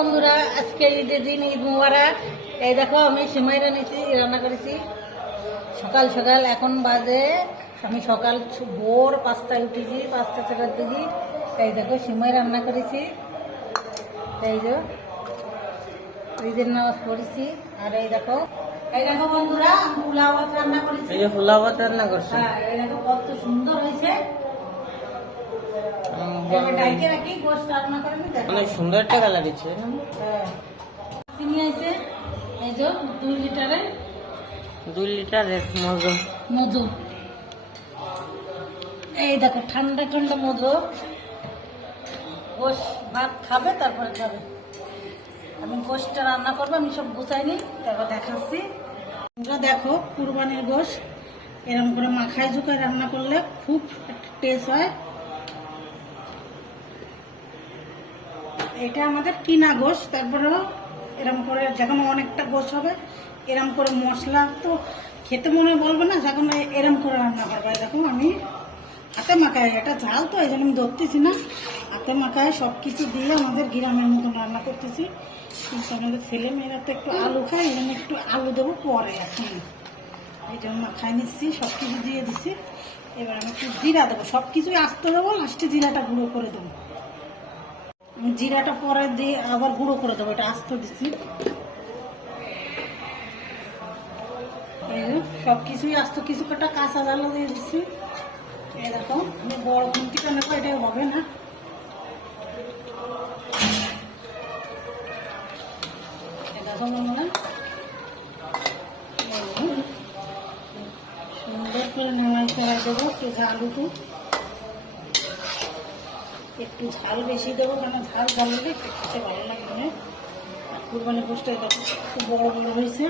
বন্ধুরা, আজকে ঈদের দিন, ঈদ মুবারক। এই দেখো আমি সিমাই রান্না করেছি সকাল সকাল। এখন বাজে আমি সকাল ভোর 5টায় উঠেছি, 5টা 4টার দিকে। এই দেখো সিমাই রান্না করেছি। এই যে ঈদের নামাজ পড়েছি। আর এই দেখো বন্ধুরা, আমি পোলাও ভাত রান্না করেছি। এই যে পোলাও ভাত রান্না করছি। হ্যাঁ, এই দেখো কত সুন্দর হয়েছে। অনেক সুন্দর একটা কালার দিচ্ছে। চিনি আছে এই যে 2 লিটারের 2 লিটারের মধু। এই দেখো ঠান্ডা ঠান্ডা মধু। গোশ ভাত খাবে, তারপরে খাবে। আমি গোশটা রান্না করবো, আমি সব গুছাইনি, তারপর দেখাচ্ছি। দেখো কুরবানির গোশ এরকম করে মাখায় ঝুঁকায় রান্না করলে খুব টেস্ট হয়। এটা আমাদের কিনা গোশ, তারপরেও এরকম করে যখন অনেকটা গোশ হবে এরকম করে মশলা তো খেতে মনে বলবে না, যখন এরকম করে রান্না করবে। দেখো আমি হাতে মাখায়, এটা ঝাল তো এই জন্য আমি ধরতেছি না, হাতে মাখায় সব কিছু দিয়ে আমাদের গ্রামের মতন রান্না করতেছি। কিন্তু আমাদের ছেলে মেয়েরা তো একটু আলু খায়, এই জন্য একটু আলু দেবো পরে। এখন এই জন্য মাখায় নিচ্ছি, সব কিছু দিয়ে দিচ্ছি। এবার আমি একটু জিরা দেবো, সব কিছুই আস্তে দেবো, লাস্টে জিরাটা গুঁড়ো করে দেবো। জিরাটা পরে দিয়ে আবার গুঁড়ো করে দেবো, এটা আস্ত দিচ্ছি। সব কিছুই আস্ত, কিছু কটা কাঁচা জ্বালা দিয়ে দিচ্ছি। এই দেখো আমি বড় খুন্তিটা নেবো, এটা হবে না। দেখো মনে সুন্দর করে নেওয়াই করাই দেবো। একটু ঝাল উঠু, একটু ঝাল বেশি দেবো, কেন ঝাল ঝাললে একটু খেতে ভালো লাগবে। আর কুরবানি গোশটা দেখো খুব বড় বড় হয়েছে,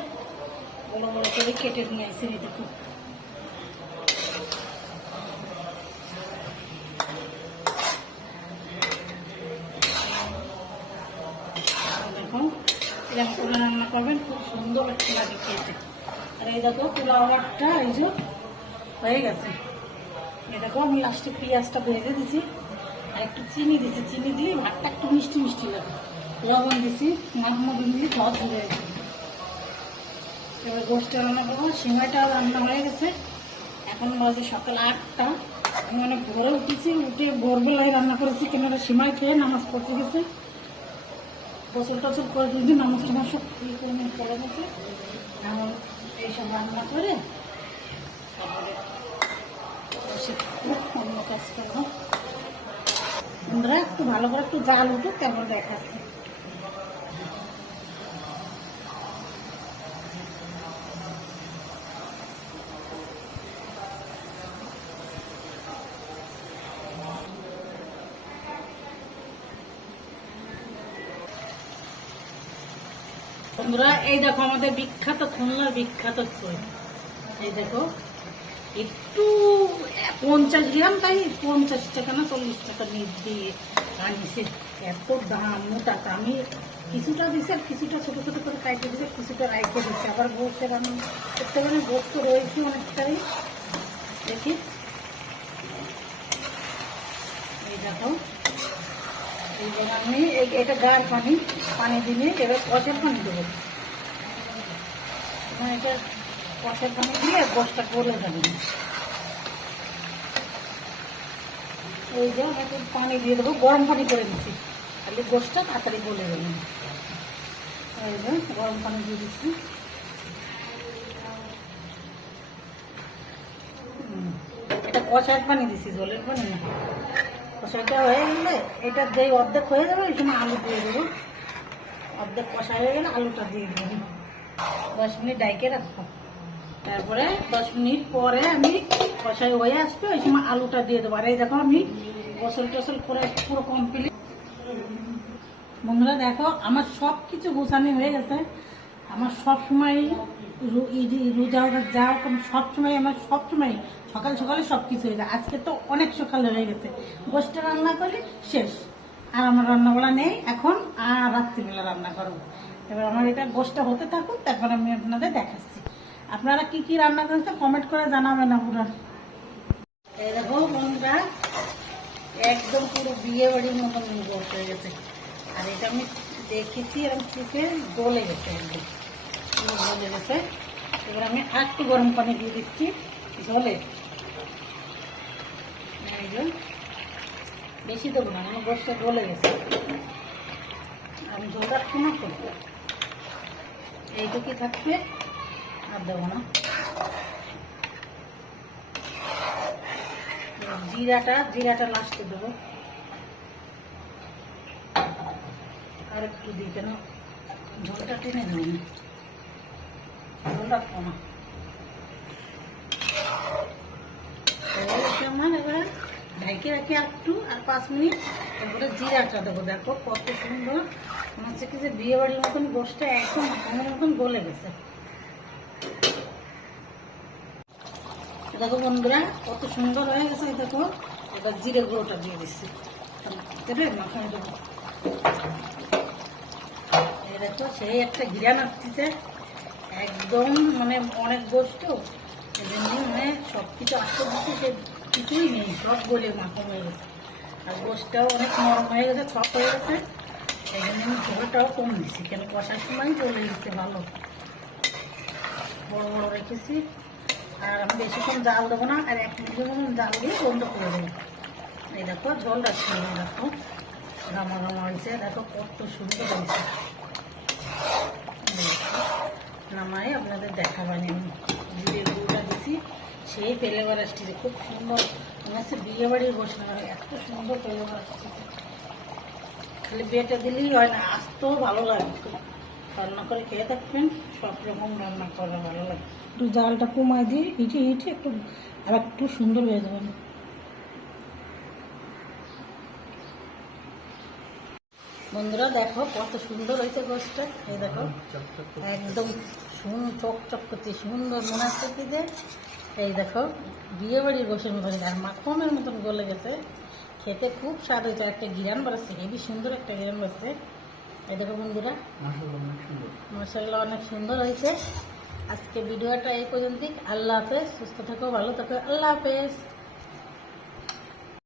বড় বড় করে কেটে নিয়ে আসছে। এই দেখো দেখো এরকম করে রান্না করবেন, খুব সুন্দর একটা লাগে খেতে। আর এই দেখো পোলাও ভাতটা এই যে হয়ে গেছে। এই দেখো আমি লাস্টে পেঁয়াজটা ভেজে দিছি আর একটু চিনি দিছি। চিনি দিলে ভাতটা একটু মিষ্টি মিষ্টি লাগে। লবণ দিছি, মশলা দিলে সব ধরে গেছে। এবার গোশটা রান্না করবো। সিমাইটা রান্না হয়ে গেছে। এখন বাজে সকাল 8টা। আমি অনেক ভোরে উঠেছি, উঠে ভোরবেলায় রান্না করেছি। কেন সিমাই খেয়ে নামাজ পড়তে গেছে, গোসল টোসল করে দিয়েছি, নামাজ টামাজ সব পড়ে গেছে। এখন এইসব রান্না করে তারপরে অন্য কাজ করবো। বন্ধুরা একটু ভালো করে একটু জাল উঠুক, তারপর দেখাচ্ছি। বন্ধুরা এই দেখো আমাদের বিখ্যাত খুলনার বিখ্যাত খই। এই দেখো একটু 50 গ্রাম, তাই 50 টাকা না 40 টাকা দিয়ে আনিছে। এত দাম মোটাটা। আমি কিছুটা দিছি আর কিছুটা ছোট ছোট করে কাইটে দিছি, কিছুটা রাইখে দিচ্ছি। আবার গোস্তে রান্না করতে পারে, গোস্ত রয়েছে অনেকটাই। দেখি এই দেখো এইবার আমি এটা গাঢ় পানি দিলে এবার কষের পানি দেবো। এটা কষের পানি দিয়ে গোশটা গলে যাবে। এই যে একটু পানি দিয়ে দেবো, গরম পানি করে দিচ্ছি, তাহলে গোশটা তাড়াতাড়ি গলে যাবে। এই যে গরম পানি দিয়ে দিচ্ছি। এটা কষার পানি দিচ্ছি, জলের পানি না। কষাটা হয়ে গেলে এটা যেই অর্ধেক হয়ে যাবে ওই সময় আলু দিয়ে দেবো। অর্ধেক কষা হয়ে গেলে আলুটা দিয়ে দেবো। 10 মিনিট ডাইকে রাখবো, তারপরে 10 মিনিট পরে আমি কষাই হয়ে আসবে, ওই সময় আলুটা দিয়ে দেবো। আর এই দেখো আমি গোসল টোসল করে পুরো কমপ্লিট। বন্ধুরা দেখো আমার সব কিছু গোছানি হয়ে গেছে। আমার সবসময় রোজা যা সবসময় আমার সবসময় সকাল সকালে সব কিছু হয়ে যায়। আজকে তো অনেক সকালে হয়ে গেছে। গোশটা রান্না করলে শেষ, আর আমার রান্নাবেলা নেই এখন, আর রাত্রিবেলা রান্না করবো। এবার আমার এটা গোশটা হতে থাকুক, তারপর আমি আপনাদের দেখাচ্ছি। আপনারা কি কি রান্না করেছেন কমেন্ট করে জানাবেন। আপনারা এই দেখো বন্ধুরা একদম পুরো বিয়ে বাড়ির মতন গোশ হয়ে গেছে। আর এটা আমি দেখেছি এরকম চিপে গলে গেছে একদম পুরো গলে গেছে। এবার আমি আর একটু গরম পানি দিয়ে দিচ্ছি ঝোলে। এই যে বেশি দেবো না, আমার গোষ্ঠটা গলে গেছে। আমি ঝোলটা শুনো করবো, এইটুকুই থাকবে, আর দেবো না। জিরাটা লাস্টে দেবো, আর একটু দিই কেন ঝোলটা টেনে দেবো না, ঝোল রাখবো না। আমার এবার ঢাইকে রাখি একটু, আর 5 মিনিট, তারপরে জিরাটা দেবো। দেখো কত সুন্দর মনে হচ্ছে কি যে বিয়ে বাড়ির মতন গোষ্ঠটা একদম আমার মতন গলে গেছে। দেখো বন্ধুরা কত সুন্দর হয়ে গেছে। দেখো এবার জিরে গুঁড়োটা দিয়ে দিচ্ছি, দেবে মাখানো দেবো। এই দেখো সেই একটা ঘিরান আসতেছে একদম, মানে অনেক গোষ্ঠ, এই জন্য মানে সব কিছু আসতে দিচ্ছে, সে কিছুই নেই, সব গলে মাখা হয়ে গেছে। আর গোষ্ঠটাও অনেক নরম হয়ে গেছে, সফট হয়ে গেছে। এই জন্য আমি ঝোলটাও কম দিচ্ছি, কেন কষার সময় চলে গেছে ভালো। বড় বড় রেখেছি, আর আমি বেশিক্ষণ জাল দেবো না, আর 1 মিনিটের মতন জাল দিয়ে বন্ধ করে দেবো। এই দেখো ঝোলটা ছিল, দেখো গামা গামা হয়েছে, দেখো কত সুন্দর হয়েছে। নামাই আপনাদের দেখাবানি, আমি জিরে গুঁড়োটা দিছি, সেই ফ্লেভার আসছে খুব সুন্দর, মনে হচ্ছে বিয়ে বাড়ির বসে এত সুন্দর ফ্লেভার আসছে। খালি বেটে দিলেই হয় না, আসতেও ভালো লাগে। রান্না করে খেয়ে থাকবেন, সব রকম রান্না করা ভালো লাগে। একটু জালটা কমায় দিয়ে হিটে একটু আর একটু সুন্দর হয়ে যাবে। বন্ধুরা দেখো কত সুন্দর হয়েছে গোষ্ঠটা, এই দেখো একদম চকচক করছে সুন্দর, মনে হচ্ছে কি যে এই দেখো বিয়ে বাড়ির গোষ্ঠের মতন, আর মাখনের মতন গলে গেছে। খেতে খুব স্বাদ হয়েছে, একটা ঘিরান বাড়াচ্ছে, হেবি সুন্দর একটা ঘিরান বাড়ছে। এই দেখো বন্ধুরা মশলা অনেক সুন্দর হয়েছে। আজকে ভিডিওটা এই পর্যন্তই। আল্লাহ হাফেজ, সুস্থ থাকো, ভালো থাকো, আল্লাহ হাফেজ।